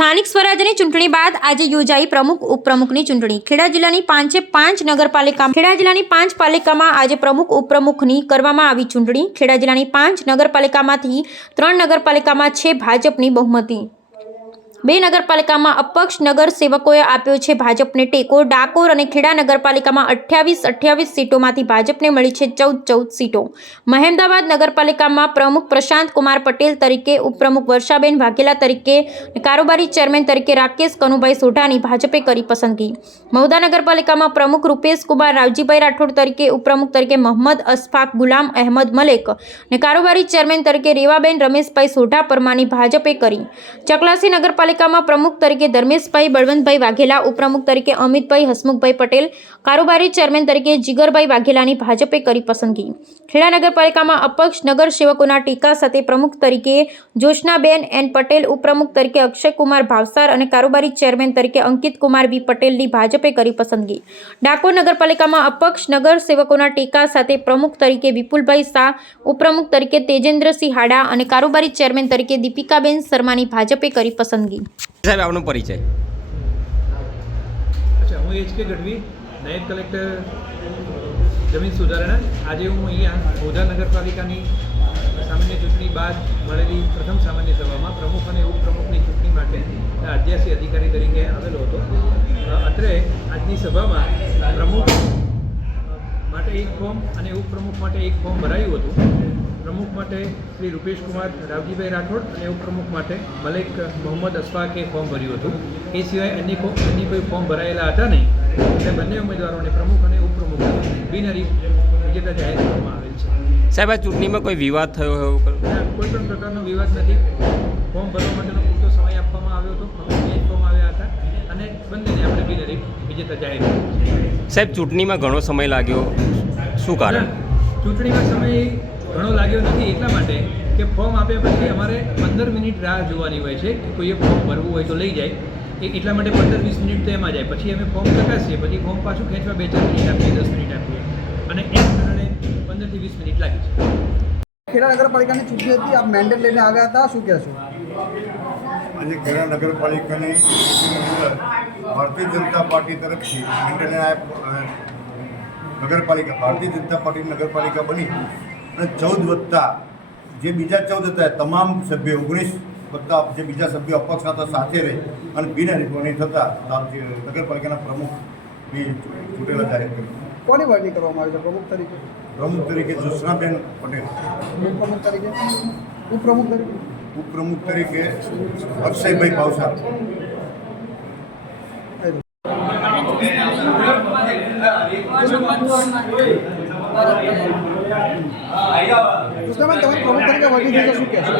સ્થાનિક સ્વરાજ્યની ચૂંટણી બાદ આજે યોજાઈ પ્રમુખ, ઉપપ્રમુખની ચૂંટણી. ખેડા જિલ્લાની પાંચે પાંચ નગરપાલિકા ખેડા જિલ્લાની પાંચ પાલિકામાં આજે પ્રમુખ, ઉપપ્રમુખની કરવામાં આવી ચૂંટણી. ખેડા જિલ્લાની પાંચ નગરપાલિકામાંથી ત્રણ નગરપાલિકામાં છે ભાજપની બહુમતી. બે નગરપાલિકામાં અપક્ષ નગર સેવકોએ આપ્યો છે ભાજપને ટેકો. ડાકોર અને ખેડા નગરપાલિકામાં અઠ્યાવીસ અઠ્યાવીસ સીટોમાંથી ભાજપને મળી છે ચૌદ ચૌદ સીટો. મહેમદાબાદ નગરપાલિકામાં પ્રમુખ પ્રશાંત કુમાર પટેલ તરીકે, ઉપપ્રમુખ વર્ષાબેન વાઘેલા તરીકે કારોબારી ચેરમેન તરીકે રાકેશ કનુભાઈ સોઢાની ભાજપે કરી પસંદગી. મહુદા નગરપાલિકામાં પ્રમુખ રૂપેશ કુમાર, રાવજીભાઈ રાઠોડ તરીકે, ઉપપ્રમુખ તરીકે મોહમ્મદ અશફાક ગુલામ અહેમદ મલેક અને કારોબારી ચેરમેન તરીકે રેવાબેન રમેશભાઈ સોઢા પરમાની ભાજપે કરી. ચકલાસી નગરપાલિકામાં પ્રમુખ તરીકે ધર્મેશભાઈ બળવંતભાઈ વાઘેલા, ઉપપ્રમુખ તરીકે અમિતભાઈ હસમુખભાઈ પટેલ, કારોબારી ચેરમેન તરીકે જીગરભાઈ વાઘેલાની ભાજપે કરી પસંદગી. ખેડા નગરપાલિકામાં અપક્ષ નગર સેવકોના ટીકા સાથે પ્રમુખ તરીકે જોશનાબેન એન પટેલ, ઉપપ્રમુખ તરીકે અક્ષયકુમાર ભાવસાર અને કારોબારી ચેરમેન તરીકે અંકિત કુમાર બી પટેલની ભાજપે કરી પસંદગી. ડાકોર નગરપાલિકામાં અપક્ષ નગર સેવકોના ટીકા સાથે પ્રમુખ તરીકે વિપુલભાઈ શાહ, ઉપપ્રમુખ તરીકે તેજેન્દ્રસિંહ હાડા અને કારોબારી ચેરમેન તરીકે દીપિકાબેન શર્માની ભાજપે કરી પસંદગી. સાહેબ આપનો પરિચય. અચ્છા હું એચ કે ગઢવી નાયબ કલેક્ટર જમીન સુધારણા. આજે હું અહીંયા મોઢા નગરપાલિકાની સામાન્ય ચૂંટણી બાદ મળેલી પ્રથમ સામાન્ય સભામાં પ્રમુખ અને ઉપપ્રમુખની ચૂંટણી માટે અધ્યાસી અધિકારી તરીકે આવેલો હતો. અત્રે આજની સભામાં પ્રમુખ માટે એક ફોર્મ અને ઉપપ્રમુખ માટે એક ફોર્મ ભરાયું હતું. પ્રમુખ માટે શ્રી રૂપેશ કુમાર રાવજીભાઈ રાઠોડ અને ઉપપ્રમુખ માટે મલેક મોહમ્મદ અશફાકે ફોર્મ ભર્યું હતું. એ સિવાય અન્ય અન્ય કોઈ ફોર્મ ભરાયેલા હતા નહીં. એટલે બંને ઉમેદવારોને પ્રમુખ અને ઉપપ્રમુખ બિનહરીફ વિજેતા જાહેર કરવામાં આવેલ છે. સાહેબ આ ચૂંટણીમાં કોઈ વિવાદ થયો હોય એવું કોઈ પણ પ્રકારનો વિવાદ નથી. ફોર્મ ભરવા માટેનો પૂરતો સમય આપવામાં આવ્યો હતો. ફોર્મ આવ્યા હતા અને બંનેને આપણે બિનહરીફ વિજેતા જાહેર સાહેબ ચૂંટણીમાં ઘણો સમય લાગ્યો. શું કારણ? ચૂંટણીમાં સમય ઘણો લાગ્યો નથી એટલા માટે કે ફોર્મ આપ્યા પછી અમારે પંદર મિનિટ રાહ જોવાની હોય છે કે કોઈએ ફોર્મ ભરવું હોય તો લઈ જાય. એ એટલા માટે પંદર વીસ મિનિટ તો એમાં જાય. પછી અમે ફોર્મ ચકાસીએ પછી ફોર્મ પાછું ખેંચવા બે ચાર મિનિટ આપીએ દસ મિનિટ આપીએ. અને એમ કારણે પંદરથી વીસ મિનિટ લાગી છે. ખેડા નગરપાલિકાની ચૂંટણી હતી. આપ મેન્ડેટ લઈને આવ્યા હતા. શું કહેશો? આજે ખેડા નગરપાલિકાની અંદર ભારતીય જનતા પાર્ટી તરફથી મેન્ડેટ નગરપાલિકા ભારતીય જનતા પાર્ટીની નગરપાલિકા બની. અને ચૌદ વત્તા જે બીજા ચૌદ હતા તમામ સભ્યો ઓગણીસ વત્તા જે બીજા સભ્યો અપક્ષ હતા સાથે રહી અને બિનહરીફોની થતાં થતા નગરપાલિકાના પ્રમુખની ચૂંટેલા જાહેર કરી કોની વરણી કરવામાં આવી છે? પ્રમુખ તરીકે? પ્રમુખ તરીકે જસનાબેન પટેલ. પ્રમુખ તરીકે? ઉપપ્રમુખ તરીકે? ઉપપ્રમુખ તરીકે અક્ષયભાઈ ભાવસાર. કૃષ્ણબેન તમે પ્રમુખ તરીકે વરણી થઈ શું કહેશો